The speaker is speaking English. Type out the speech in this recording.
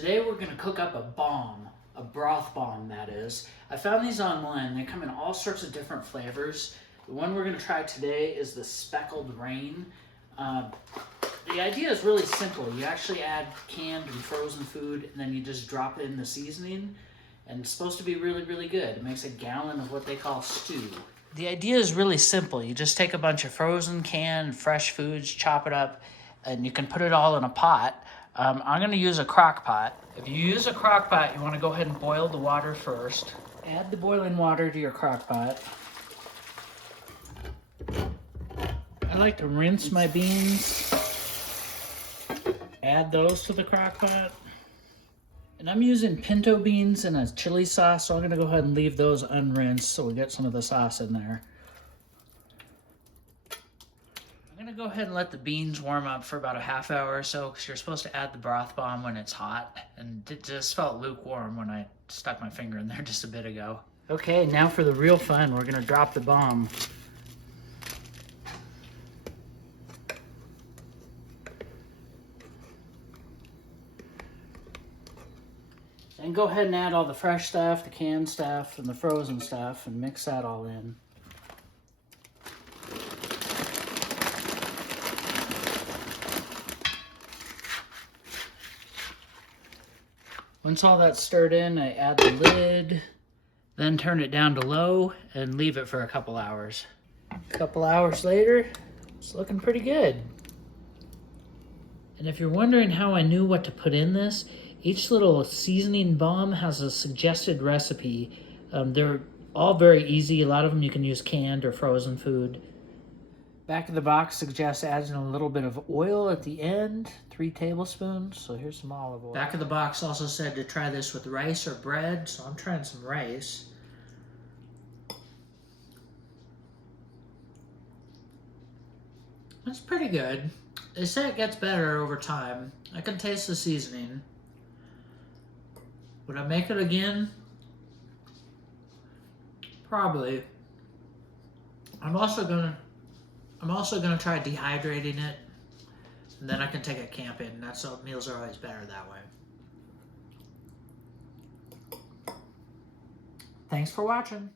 Today we're going to cook up a bomb, a broth bomb that is. I found these online. They come in all sorts of different flavors. The one we're going to try today is the Speckled Rain. The idea is really simple. You actually add canned and frozen food and then you just drop in the seasoning, and it's supposed to be really, really good. It makes a gallon of what they call stew. The idea is really simple. You just take a bunch of frozen, canned, fresh foods, chop it up, and you can put it all in a pot. I'm going to use a crock pot. If you use a crock pot, you want to go ahead and boil the water first. Add the boiling water to your crock pot. I like to rinse my beans. Add those to the crock pot. And I'm using pinto beans and a chili sauce, so I'm going to go ahead and leave those unrinsed so we get some of the sauce in there. I'm going to go ahead and let the beans warm up for about a half hour or so, because you're supposed to add the broth bomb when it's hot, and it just felt lukewarm when I stuck my finger in there just a bit ago. Okay, now for the real fun, we're going to drop the bomb. Then go ahead and add all the fresh stuff, the canned stuff, and the frozen stuff, and mix that all in. Once all that's stirred in, I add the lid, then turn it down to low, and leave it for a couple hours. A couple hours later, it's looking pretty good. And if you're wondering how I knew what to put in this, each little seasoning bomb has a suggested recipe. They're all very easy. A lot of them you can use canned or frozen food. Back of the box suggests adding a little bit of oil at the end, 3 tablespoons. So here's some olive oil. Back of the box also said to try this with rice or bread, so I'm trying some rice. That's pretty good. They say it gets better over time. I can taste the seasoning. Would I make it again? Probably. I'm also gonna try dehydrating it, and then I can take it camping. Meals are always better that way. Thanks for watching.